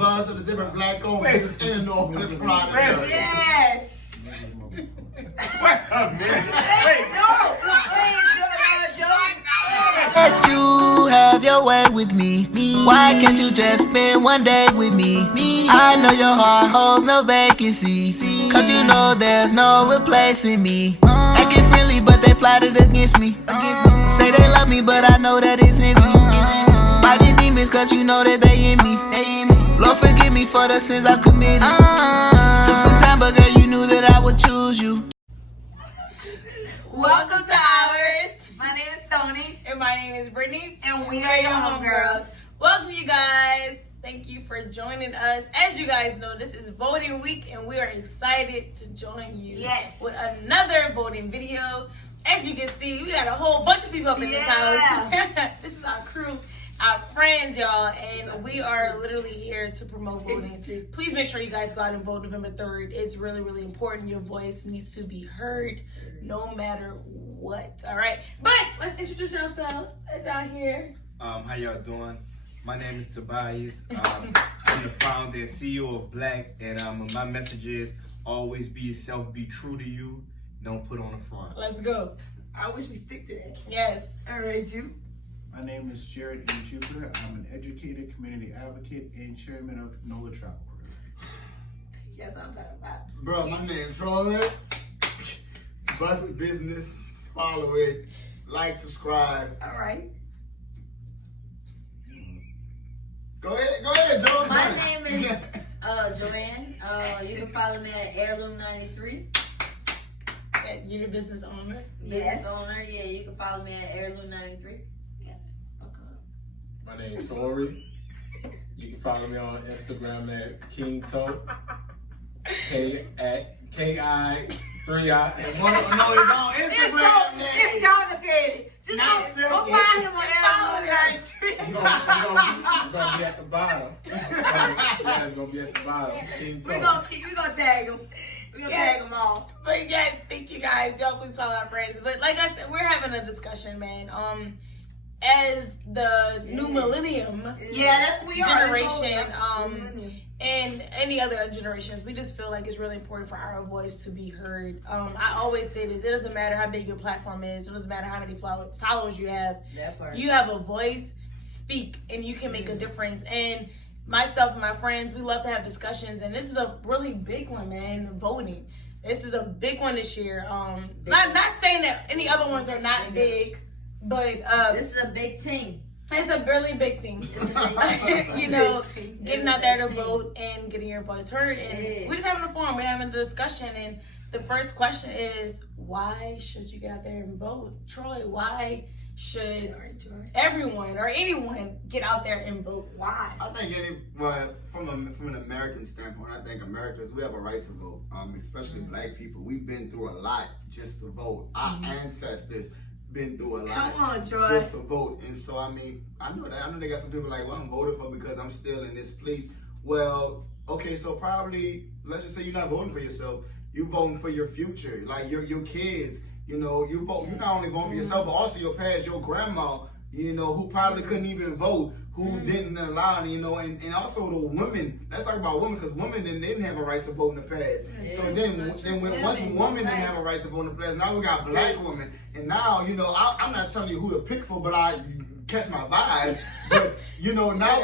buzz of the different black owned business in the North Carolina. Yes. Wait a minute. Wait. Let you have your way with me. Why can't you just spend one day with me? I know your heart holds no vacancy, cause you know there's no replacing me. Acting friendly, but they plotted against me. Say they love me, but I know that it's envy. Fighting demons, cause you know that they in me. Lord, forgive me for the sins I've committed. Took some time, but girl, you knew that I would choose you. Welcome to Ours. My name is Tony. And my name is Brittany. And we are your homegirls. Welcome, you guys. Thank you for joining us. As you guys know, this is voting week, and we are excited to join you with another voting video. As you can see, we got a whole bunch of people up in this house. This is our crew, our friends, y'all, and we are literally here to promote voting. Please make sure you guys go out and vote November 3rd. It's really, really important. Your voice needs to be heard no matter what, all right? But let's introduce yourself as y'all here. How y'all doing? My name is Tobias. I'm the founder and CEO of Black, and my message is always be yourself, be true to you, don't put on a front. Let's go. I wish we stick to that. Yes. All right, you. My name is Jared M. Jupiter. I'm an educator, community advocate, and chairman of NOLA Travel Crew. Yes, I'm talking about. Bro, my name's Troy. Bust the business, follow it, like, subscribe. All right. Go ahead, Joe. My name is Joanne. You can follow me at Heirloom93. You're the business owner? Business owner, yeah, you can follow me at Heirloom93. Yeah. Okay. My name is Tori. You can follow me on Instagram at King Toe. K-I-3-I. No, it's on Instagram. It's complicated. Just Not go simple. find him on Heirloom93. You're gonna be at the bottom. Yeah, it's gonna be at the bottom. King Toe. We're gonna tag him. We're gonna tag them all. But yeah, thank you guys. Y'all please follow our friends. But like I said, we're having a discussion, man. As the new millennium That's we generation, and any other generations, we just feel like it's really important for our voice to be heard. I always say this: it doesn't matter how big your platform is, it doesn't matter how many followers you have. That part. You have a voice, speak, and you can make a difference. And myself and my friends, we love to have discussions, and this is a really big one, man. Voting. This is a big one this year. Not saying that any other ones are not big, but this is a big team. it's a really big thing. You know, getting out there to vote and getting your voice heard. And we're just having a forum. We're having a discussion. And the first question is, why should you get out there and vote? Troy, why should everyone or anyone get out there and vote? Why? I think from an American standpoint, I think Americans, we have a right to vote, especially black people. We've been through a lot just to vote. Our ancestors been through a lot Come on, Troy. just to vote. And so, I mean, I know they got some people like, well, I'm voting for because I'm still in this place. Well, okay, so probably, let's just say you're not voting for yourself. You're voting for your future, like your kids. You know, you vote. You're not only voting for yourself, but also your parents, your grandma, you know, who probably couldn't even vote, who didn't allow, you know, and also the women. Let's talk about women, because women didn't have a right to vote in the past. So once women didn't have a right to vote in the past, now we got black women. And now, you know, I'm not telling you who to pick for, but I catch my vibe. But you know, now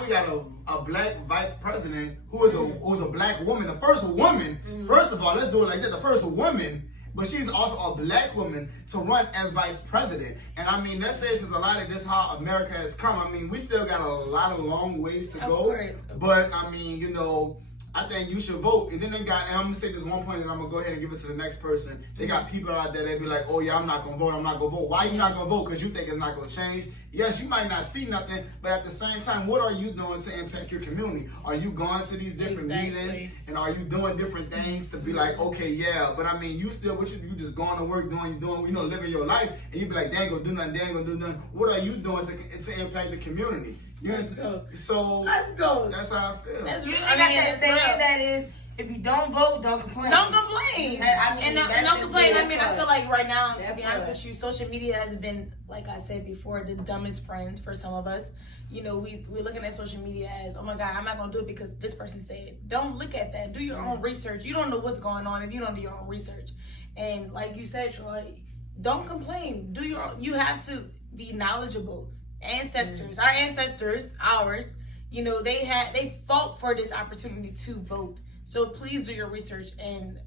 we got a black vice president who is a black woman, the first woman. First of all, let's do it like that. The first woman. But she's also a black woman to run as vice president. And I mean, that says a lot of this how America has come. I mean, we still got a lot of long ways to go. Of course. But I mean, you know, I think you should vote. And then they got, and I'm gonna say this one point and I'm gonna go ahead and give it to the next person. They got people out there that be like, oh yeah, I'm not gonna vote, I'm not gonna vote. Why you not gonna vote? Because you think it's not gonna change. Yes, you might not see nothing, but at the same time, what are you doing to impact your community? Are you going to these different meetings and are you doing different things to be like, okay, yeah, but I mean, you still, you just going to work, doing, you know, living your life, and you be like, they ain't gonna do nothing, they ain't gonna do nothing. What are you doing to impact the community? Let's go. So Let's go. That's how I feel. That's You real. got that saying that is, if you don't vote, don't complain. Don't complain. I mean, and don't complain. I mean, I feel like right now, to That be part. honest with you, social media has been, like I said before, the dumbest friends for some of us. we're looking at social media as, oh my God, I'm not gonna do it because this person said. Don't look at that. Do your own research. You don't know what's going on if you don't do your own research. And like you said, Troy, don't complain. Do your own. You have to be knowledgeable. Ancestors, our ancestors, ours, they fought for this opportunity to vote. So please do your research and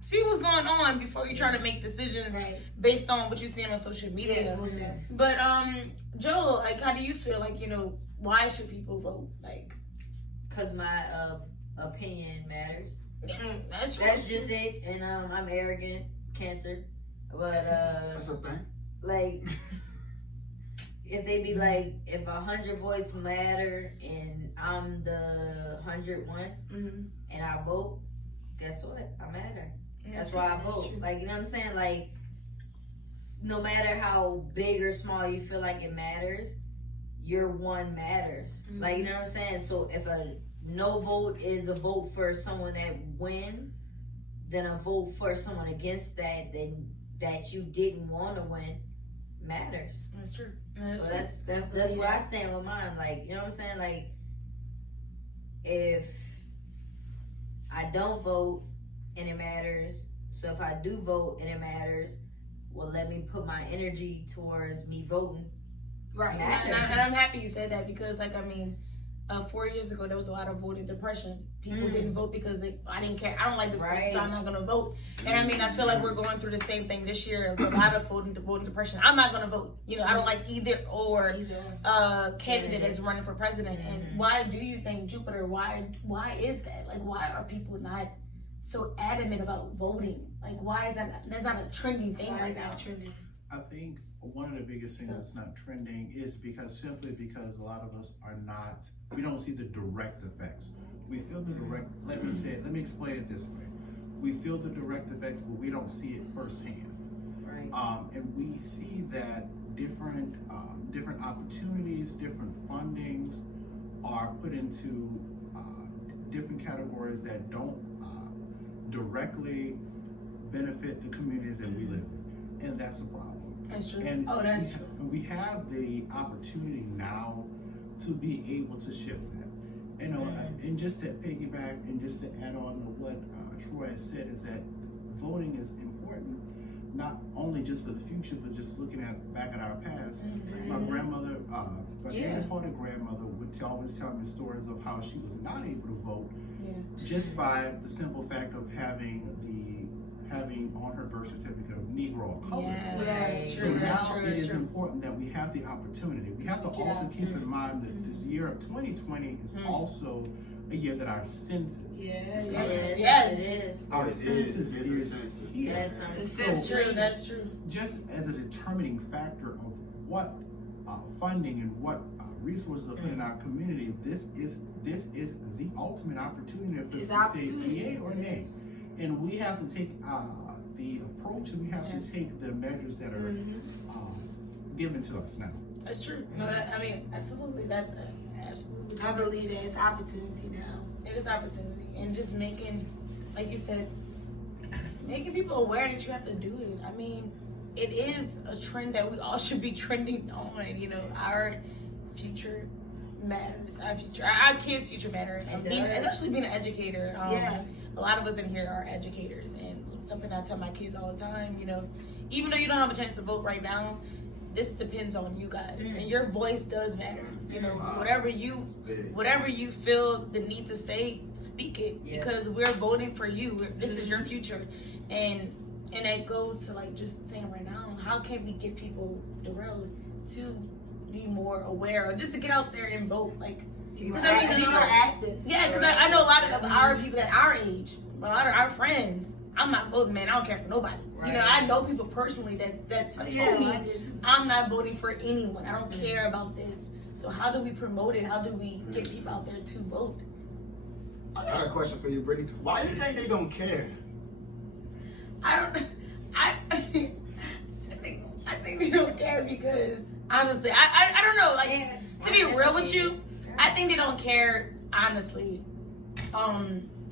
see what's going on before you try to make decisions based on what you see on social media. Yeah. But Joel, like, how do you feel? Like, why should people vote? Like, Cause my opinion matters. That's true. That's just it. And I'm arrogant, Cancer, but That's a thing. like. If they be like, if 100 votes matter and I'm the 101 and I vote, guess what? I matter. That's why I vote. Like, you know what I'm saying? Like, no matter how big or small you feel like it matters, your one matters. Like, you know what I'm saying? So if a no vote is a vote for someone that wins, then a vote for someone against that you didn't want to win matters. That's true. So that's where I stand with mine. Like, you know what I'm saying? Like, if I don't vote and it matters, so if I do vote and it matters, well, let me put my energy towards me voting. Right. And I'm happy you said that because, 4 years ago, there was a lot of voting depression. People didn't vote because I didn't care. I don't like this person, so I'm not going to vote. And I feel like we're going through the same thing this year. There's a lot of voting depression. I'm not going to vote. I don't like either or candidate that's running for president. And why do you think, Jupiter, why is that? Like, why are people not so adamant about voting? Like, why is that's not a trending thing right now? I think one of the biggest things that's not trending is simply because a lot of us we don't see the direct effects. We feel the direct, let me explain it this way. We feel the direct effects, but we don't see it firsthand. Right. And we see that different opportunities, different fundings are put into different categories that don't directly benefit the communities that we live in. And that's a problem. That's true. And that's true. we have the opportunity now to be able to shift that. And just to piggyback and just to add on to what Troy has said is that voting is important, not only just for the future, but just looking back at our past. My grandmother, my grandfather grandmother would always tell me stories of how she was not able to vote just by the simple fact of having on her birth certificate of Negro or color. That's So true. now it is important that we have the opportunity. We have to also keep in mind that this year of 2020 is also a year that our census is coming. It is. Our census is here. That's true. That's true. Just as a determining factor of what funding and what resources are put in our community, this is the ultimate opportunity for us to say yay or nay. And we have to take the approach, and we have to take the measures that are given to us now. That's true. No, absolutely. That's absolutely. I believe that it's opportunity now. It is opportunity, and just making, like you said, making people aware that you have to do it. It is a trend that we all should be trending on. Our future matters. Our kids' future matter, and especially being an educator. A lot of us in here are educators, and something I tell my kids all the time, even though you don't have a chance to vote right now, this depends on you guys, and your voice does matter. Whatever you feel the need to say, speak it, because we're voting for you. This is your future, and that goes to just saying right now, how can we get people the road to be more aware, or just to get out there and vote, because active. Yeah, because I know a lot of our people at our age, a lot of our friends, I'm not voting, man. I don't care for nobody. Right. I know people personally that told me I'm not voting for anyone. I don't care about this. So how do we promote it? How do we get people out there to vote? I got a question for you, Brittany. Why do you think they don't care? I think they don't care because honestly, I don't know. To be real with you, I think they don't care, honestly.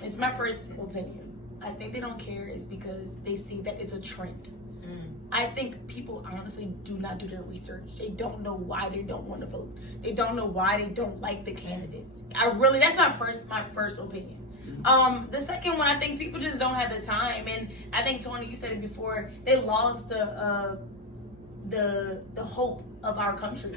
It's my first opinion. I think they don't care is because they see that it's a trend. I think people honestly do not do their research. They don't know why they don't want to vote. They don't know why they don't like the candidates. That's my first opinion. The second one, I think people just don't have the time, and I think Tony, you said it before. They lost the hope of our country.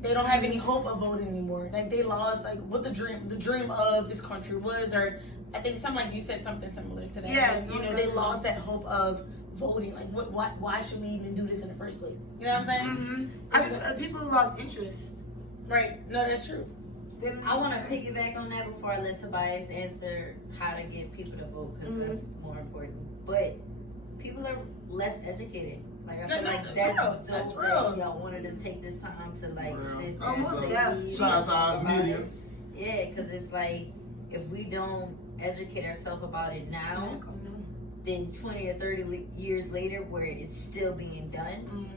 They don't have any hope of voting anymore. Like they lost like what the dream of this country was, or I think something like you said something similar to that. Yeah, like, you know, they lost that hope of voting. Like why should we even do this in the first place? You know what I'm saying? Mm-hmm. People lost interest. Right. No, that's true. I want to piggyback on that before I let Tobias answer how to get people to vote, because that's more important. But people are less educated. Like I feel like that's real. Y'all wanted to take this time to like sit there. Shout out to Oursthemedia. Yeah, because it's like if we don't educate ourselves about it now, then 20 or 30 years later, where it's still being done,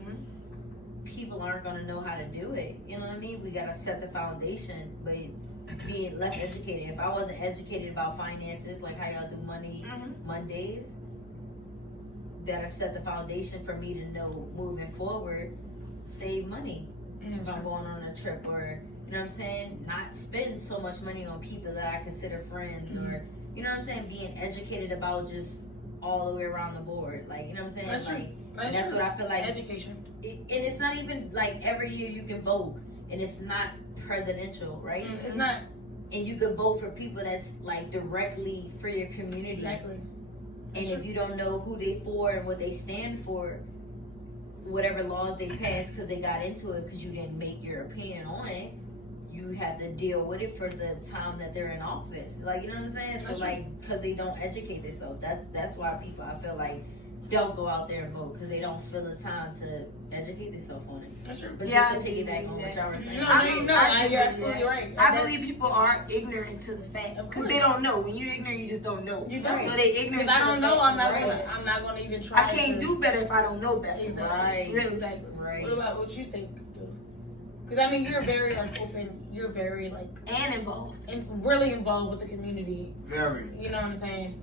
people aren't going to know how to do it. You know what I mean? We got to set the foundation, but being less educated. If I wasn't educated about finances, like how y'all do money Mondays, that'll set the foundation for me to know moving forward, save money if I'm going on a trip, or you know what I'm saying, not spend so much money on people that I consider friends, or you know what I'm saying, being educated about just all the way around the board, like you know what I'm saying. That's what I feel like. Education. And it's not even like every year you can vote, and it's not presidential, right? It's not. And you could vote for people that's like directly for your community. Exactly. And if you don't know who they for and what they stand for, whatever laws they pass because they got into it because you didn't make your opinion on it, you have to deal with it for the time that they're in office. Like, you know what I'm saying? So like, because they don't educate themselves. That's why people, I feel like, don't go out there and vote, because they don't feel the time to educate themselves on it. That's true. But just to piggyback on what y'all were saying. You're absolutely right. I believe people aren't ignorant to the fact, because they don't know. When you're ignorant, you just don't know. So they ignorant. If I don't know, I'm not Right. going to even try. I can't do better if I don't know better. Exactly. Right. Really, exactly. Right. What about what you think? Because I mean, you're very like open. You're very like And involved. and really involved with the community. Very. You know what I'm saying?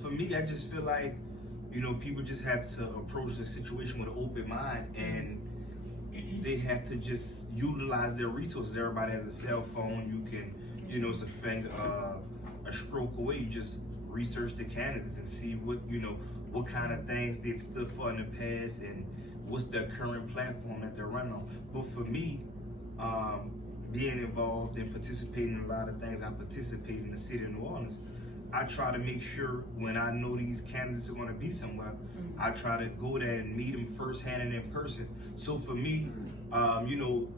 For me, I just feel like, you know, people just have to approach the situation with an open mind, and they have to just utilize their resources. Everybody has a cell phone. You can, you know, it's a stroke away. You just research the candidates and see what kind of things they've stood for in the past and what's their current platform that they're running on. But for me, being involved and participating in a lot of things, I participate in the city of New Orleans. I try to make sure when I know these candidates are going to be somewhere, I try to go there and meet them firsthand and in person. So for me, you know,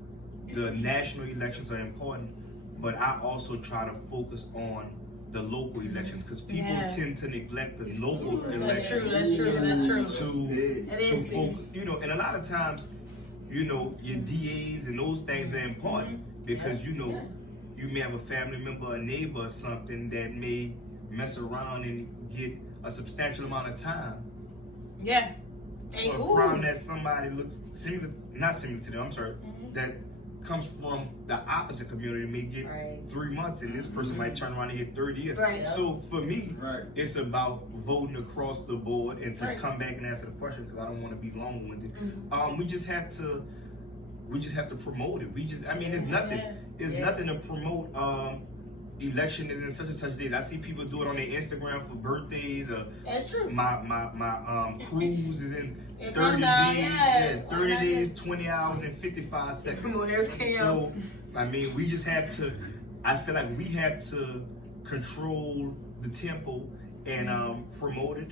the national elections are important, but I also try to focus on the local elections, because people tend to neglect the local elections. That's true. To focus, you know, and a lot of times, you know, your DAs and those things are important because you know, you may have a family member, a neighbor, or something that may mess around and get a substantial amount of time. Yeah. For a crime that somebody looks not similar to them, I'm sorry, that comes from the opposite community may get 3 months, and this person might turn around and get 30 years. Right. So for me, it's about voting across the board, and to come back and answer the question, because I don't want to be long-winded. We just have to promote it. It's nothing to promote election is in such and such days. I see people do it on their Instagram for birthdays. That's true. My cruise is in 30 days. Yeah, 30 days, 20 hours, and 55 seconds. So, I mean, we just have to, I feel like we have to control the tempo and promote it.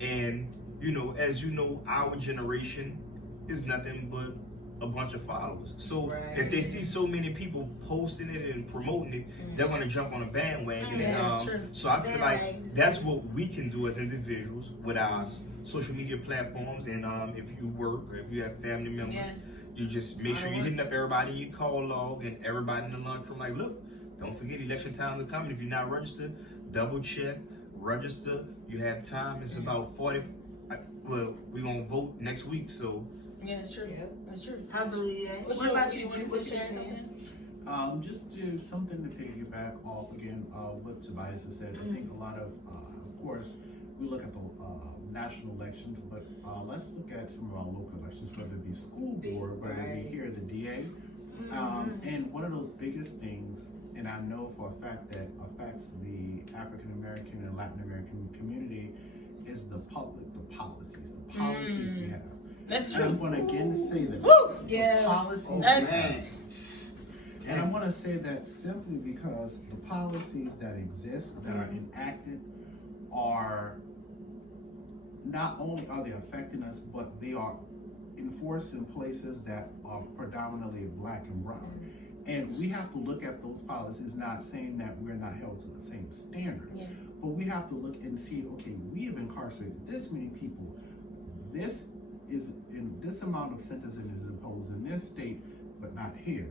And, you know, as you know, our generation is nothing but a bunch of followers. So if they see so many people posting it and promoting it, they're going to jump on a bandwagon. So I feel like that's what we can do as individuals with our social media platforms. And if you work or if you have family members, you just make sure you're hitting up everybody in your call log and everybody in the lunchroom. Like, look, don't forget election time is coming. If you're not registered, double check, register. You have time. It's about 40. Well, we're going to vote next week. So yeah, that's true. That's true. I believe that. What about you? What you saying? Just to something to piggyback off again what Tobias has said. I think a lot of course, we look at the national elections, but let's look at some of our local elections, whether it be school board, whether it be here, the DA. And one of those biggest things, and I know for a fact that affects the African American and Latin American community, is the policies we have. That's true. And I'm going to again say that. Yeah. The policies we have. And I'm going to say that simply because the policies that exist, that are enacted, are not only are they affecting us, but they are enforced in places that are predominantly black and brown. And we have to look at those policies, not saying that we're not held to the same standard, but we have to look and see, okay, we have incarcerated this many people. This is in this amount of sentencing is imposed in this state, but not here.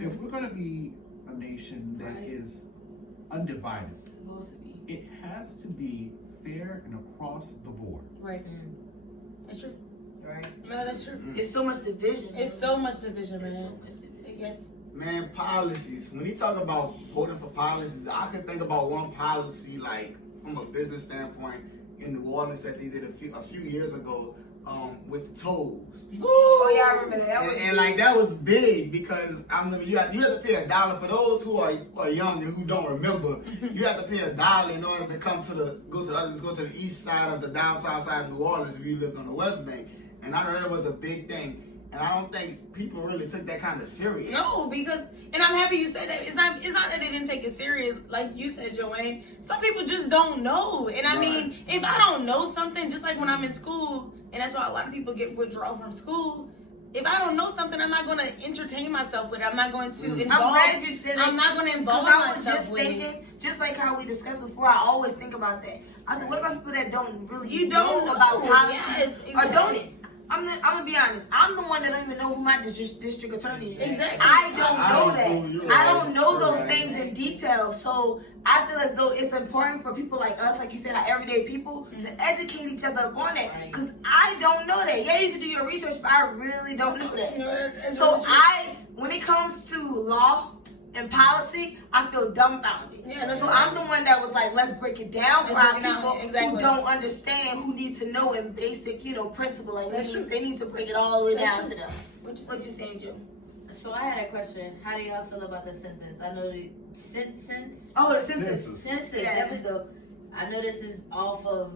If we're going to be a nation that is undivided, it has to be fair and across the board. Right. That's true. Right. No, that's true. It's so much division. It's so much division, man. So much division. Yes. Man, policies. When you talk about voting for policies, I can think about one policy, like from a business standpoint, in New Orleans that they did a few years ago with the tolls. Oh yeah, I remember that. And like that was big because I remember you have to pay $1 for those who are young and who don't remember. You have to pay $1 in order to go to the east side of the downtown side of New Orleans if you lived on the West Bank. And I know that was a big thing. And I don't think people really took that kind of serious. No, because, and I'm happy you said that. It's not that they didn't take it serious, like you said, Joanne. Some people just don't know. And I mean, if I don't know something, just like when I'm in school, and that's why a lot of people get withdrawn from school. If I don't know something, I'm not going to entertain myself with it. I'm not going to involve. I'm glad you said that. I'm not going to involve I was myself just with thinking, it. just like how we discussed before, I always think about that. I said, what about people that don't really don't know about know. policies Yes, or don't? exactly. I'm gonna be honest. I'm the one that don't even know who my district attorney is. Exactly. I don't know too, that. I don't know those right. things in detail. So I feel as though it's important for people like us, like you said, our everyday people, to educate each other on that. Because I don't know that. Yeah, you can do your research, but I really don't know that. So when it comes to law and policy, I feel dumbfounded. Yeah, so I'm the one that was like, let's break it down for our people Exactly. who don't understand, who need to know in basic, principle. Like they need to break it all the way down to them. What you saying, Joe? So I had a question. How do y'all feel about the census? I know the census. Oh, the census. Census. Yeah. There we go. I know this is off of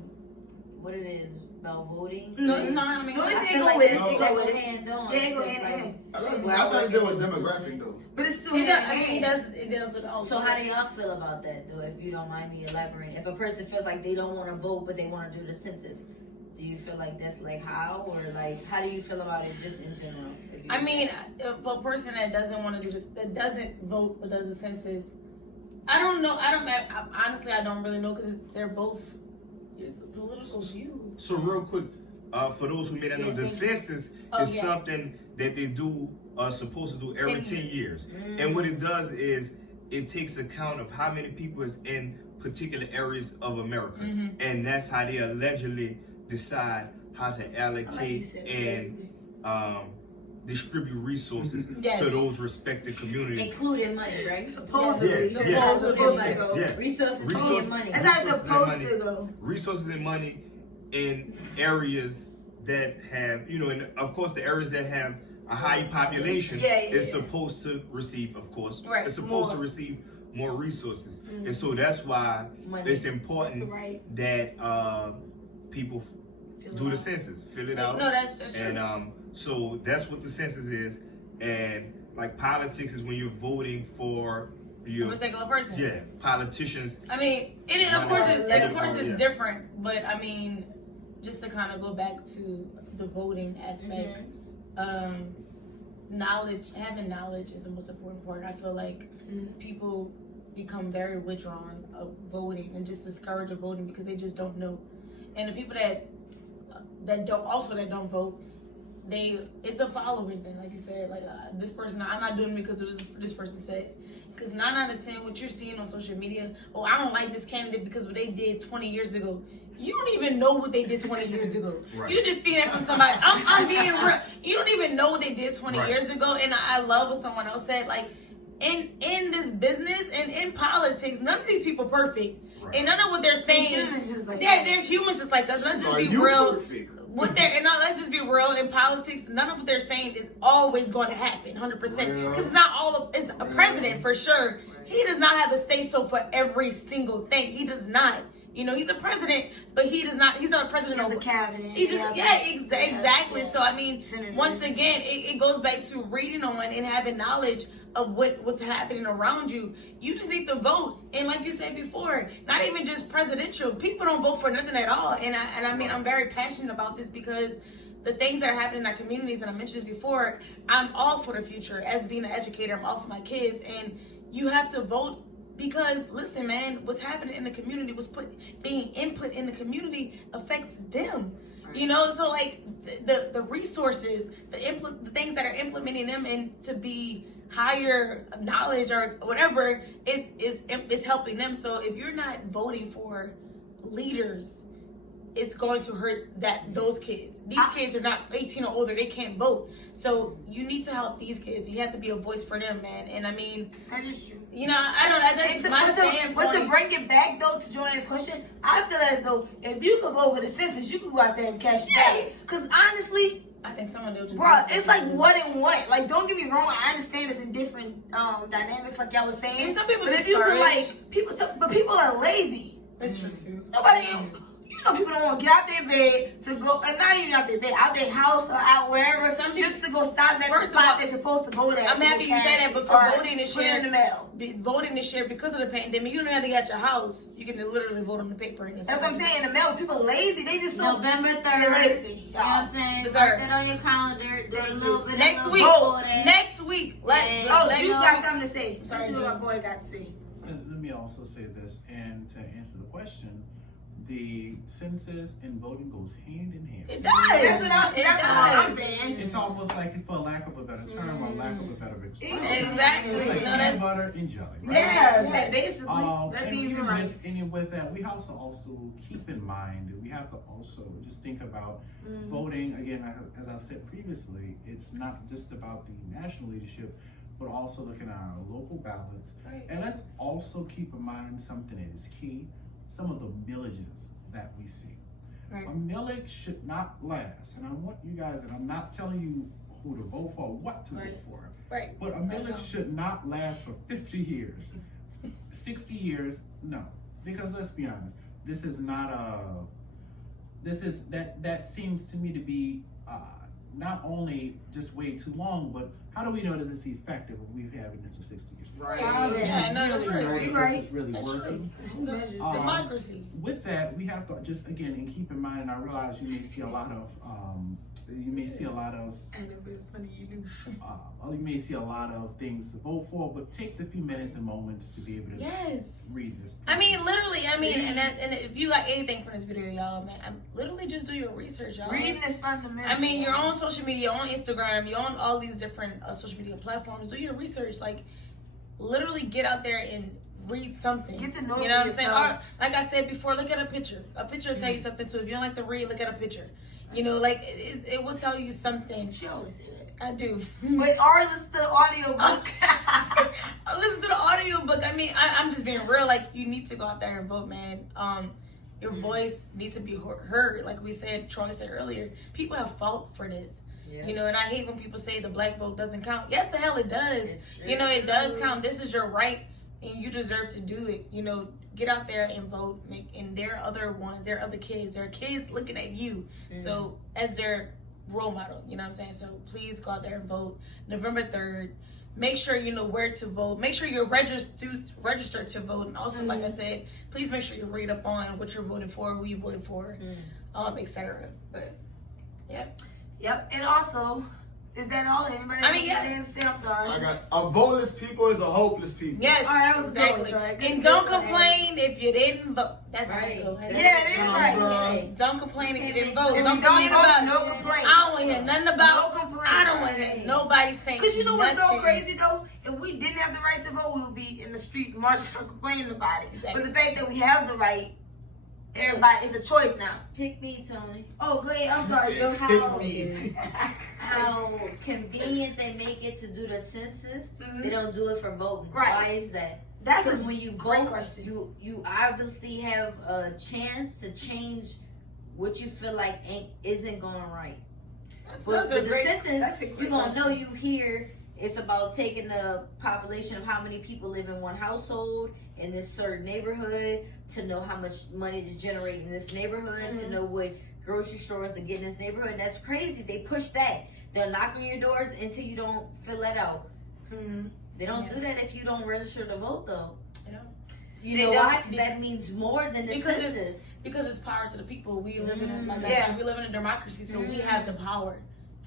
what it is about voting. No, it's not. I mean, No, I it's feel go like with they it. go It go with it. hand on. Yeah, it go hand in Like, hand. I thought it did with demographic though. But it's still it does. hand I in mean, hand. it does with all. So how do y'all feel about that though? If you don't mind me elaborating, if a person feels like they don't want to vote but they want to do the census, do you feel like that's like how, or like how do you feel about it just in general? I mean, if a person that doesn't want to do this, that doesn't vote but does the census, I don't know. Honestly, I don't really know because they're both. It's a political view. So real quick, for those who may not know, the census is something that they do supposed to do every 10 years. And what it does is it takes account of how many people is in particular areas of America. And that's how they allegedly decide how to allocate and distribute resources to those respective communities. Including money, right? Supposedly. Yeah. Supposed to go. Resources and money. That's how it's supposed to go. Resources and money in areas that have, and of course the areas that have a high population is supposed to receive, of course, it's supposed to receive more resources. And so that's why it's important that people do the census, fill it out. No, that's true. And so that's what the census is. And like politics is when you're voting for a particular person. Yeah, politicians. I mean, it is, of course, it's different, but I mean, just to kind of go back to the voting aspect, having knowledge is the most important part. I feel like people become very withdrawn of voting and just discouraged of voting because they just don't know. And the people that don't vote, it's a following thing, like you said. Like this person, I'm not doing it because of this person said. Because 9 out of 10, what you're seeing on social media, I don't like this candidate because what they did 20 years ago. You don't even know what they did 20 years ago. Right. You just see that from somebody. I'm being real. You don't even know what they did 20 years ago. And I love what someone else said. Like, in this business and in politics, none of these people perfect. Right. And none of what they're saying, they're humans just like us. Let's just be real. Let's just be real. In politics, none of what they're saying is always going to happen, 100%. Because it's not all of. It's a president for sure. He does not have to say so for every single thing. He does not. You know, he's a president, but he does not. He's not a president. He's a cabinet. He's just exactly. So I mean, once again, it goes back to reading on and having knowledge of what's happening around you. You just need to vote, and like you said before, not even just presidential. People don't vote for nothing at all. And I mean, I'm very passionate about this because the things that are happening in our communities, and I mentioned this before, I'm all for the future. As being an educator, I'm all for my kids, and you have to vote. Because listen, man, what's happening in the community, being input in the community affects them. You know, so like the resources, the things that are implementing them and to be higher knowledge or whatever is helping them. So if you're not voting for leaders, it's going to hurt those kids. These kids are not 18 or older; they can't vote. So you need to help these kids. You have to be a voice for them, man. And I mean, that is true. You know, I don't know. That's my standpoint. But to bring it back though to Joanne's question, I feel as though if you could vote for the census, you could go out there and cash it back. Because honestly, I think someone will just. Bro, it's like what and what. Like, don't get me wrong. I understand it's in different dynamics, like y'all was saying. And some people, but if you could, like, people are lazy. That's true too. Nobody. You know, people don't want to get out their bed to go, and not even out their bed, out their house or out wherever, just to go stop at the spot they're supposed to vote at. I'm happy you said that, but for voting this year, in the mail. Voting this year because of the pandemic, you don't have to get your house. You can literally vote on the paper. That's what I'm saying. In the mail, people lazy. They just so November 3rd. They're lazy. You know what I'm saying? Mark that on your calendar. Do a little bit next of week. vote. Next week. You got something to say. Sorry, what my boy got to say. Let me also say this, and to answer the question, the census and voting goes hand in hand. It does. That's what I'm saying. It's almost like, for lack of a better term or lack of a better expression, Exactly. it's like peanut butter and jelly, right? Yeah, basically. And with that, we have to also keep in mind, we have to also just think about voting. Again, as I said previously, it's not just about the national leadership, but also looking at our local ballots. Right. And let's also keep in mind something that is key. Some of the millages that we see. Right. A millage should not last, and I want you guys, and I'm not telling you who to vote for or what to vote for, but a millage should not last for 50 years, 60 years, no. Because let's be honest, this is not that seems to me to be not only just way too long, but how do we know that it's effective if we've having this for 60 years? Right. Yeah, no, that's right. This is really working. Democracy. With that, we have to just again and keep in mind, and I realize you may see a lot of And it was funny you knew. you may see a lot of things to vote for, but take the few minutes and moments to be able to read this. I mean, literally, and if you got anything from this video, y'all, man, literally just do your research, y'all. Reading is fundamental. I mean, you're on social media, you're on Instagram, you're on all these different social media platforms. Do your research. Like, literally get out there and read something. Get to know you know what I'm yourself. saying? Or, like I said before, look at a picture. A picture will tell you something too. If you don't like to read, look at a picture. You know, like it will tell you something. She always say that. I do. But or listen to the audio book. I listen to the audio book. I mean, I'm just being real. Like, you need to go out there and vote, man. Your voice needs to be heard. Like we said, Troy said earlier, people have fought for this. Yeah. You know, and I hate when people say the black vote doesn't count. Yes, the hell it does. You know, it does count. This is your right, and you deserve to do it. You know, get out there and vote. And there are other ones. There are other kids. There are kids looking at you. So as their role model, you know what I'm saying? So please go out there and vote. November 3rd. Make sure you know where to vote. Make sure you're registered to vote. And also, like I said, please make sure you read up on what you're voting for, who you voted for, etc. But Yep. And also, is that all? Anybody else anything to say? I'm sorry. I got a voteless people is a hopeless people. Yes, all right, that was exactly. Good, and don't complain if you didn't vote. That's right. Yeah, it is right. Don't complain if you didn't vote. If Don't you complain don't vote, about no complaints. I don't want to hear nothing about. No complaints. I don't want to hear nobody saying. Because you know what's so nothing. crazy though? If we didn't have the right to vote, we would be in the streets marching or complaining about it. Exactly. But the fact that we have the right, everybody, it's a choice now. Pick me, Tony. Oh, great. I'm sorry. Yo. How, how convenient they make it to do the census. They don't do it for voting. Right. Why is that? That's Because a when you great vote, question. you obviously have a chance to change what you feel like isn't going right. But with the census, you're gonna know you here. It's about taking the population of how many people live in one household in this certain neighborhood, to know how much money to generate in this neighborhood, to know what grocery stores to get in this neighborhood. And that's crazy. They push that. They'll knock on your doors until you don't fill that out. They don't do that if you don't register to vote, though. You know why? Because that means more than the census. Because it's power to the people. We live in we live in a democracy, so we have the power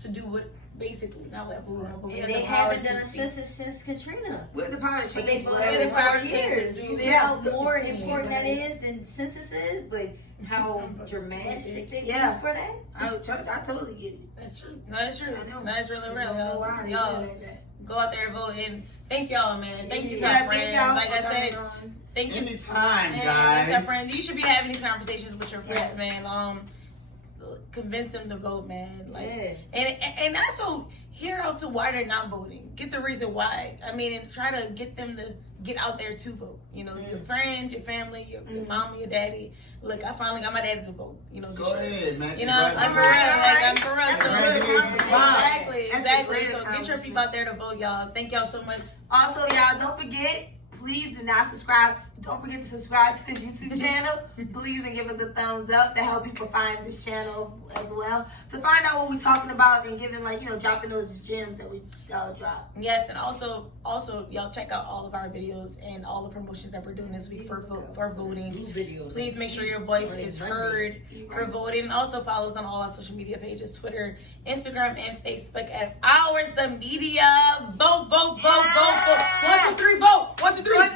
to do what basically not that but we And have they the power haven't done a to census since Katrina. We have the power to But change. they voted Yeah, every the power 4 to years. change You the see how rules. more Yeah. important that is than census is, but how dramatic they Yeah. do for that. I totally get it. That's true. No, that's true. I know. That's really real. I don't know why they Y'all do it like that. go out there and vote, and thank y'all, man. Thank you to Yeah, our thank friends. y'all Like I for said, coming on. thank you. Anytime, And guys. thanks to our friends. You should be having these conversations with your friends, Yes. man. Convince them to vote, man. Like, Yeah. and also hear out to why they're not voting. Get the reason why. I mean, and try to get them to get out there to vote. You know, your friends, your family, your mama, your daddy. Look, I finally got my daddy to vote. You know, Go ahead, man. you know, like for real, I'm for real. That's So, a good accomplishment. exactly. That's a So great get your accomplishment. people out there to vote, y'all. Thank y'all so much. Also, y'all, don't forget, please do not subscribe. Don't forget to subscribe to his YouTube channel. Please, and give us a thumbs up to help people find this channel as well. To find out what we're talking about and giving, like, dropping those gems that we drop. Yes, and also y'all check out all of our videos and all the promotions that we're doing this week for voting. Please make sure your voice is heard for voting. And also follow us on all our social media pages, Twitter, Instagram, and Facebook at Oursthemedia. Vote, vote, vote, vote, vote. 1, 2, 3, vote. 1, 2, 3, vote.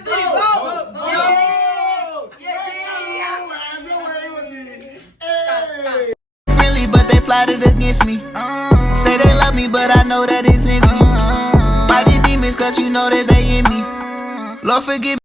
Friendly, but they plotted against me. Say they love me, but I know that it's in me. Fighting demons, cause you know that they in me. Lord forgive me.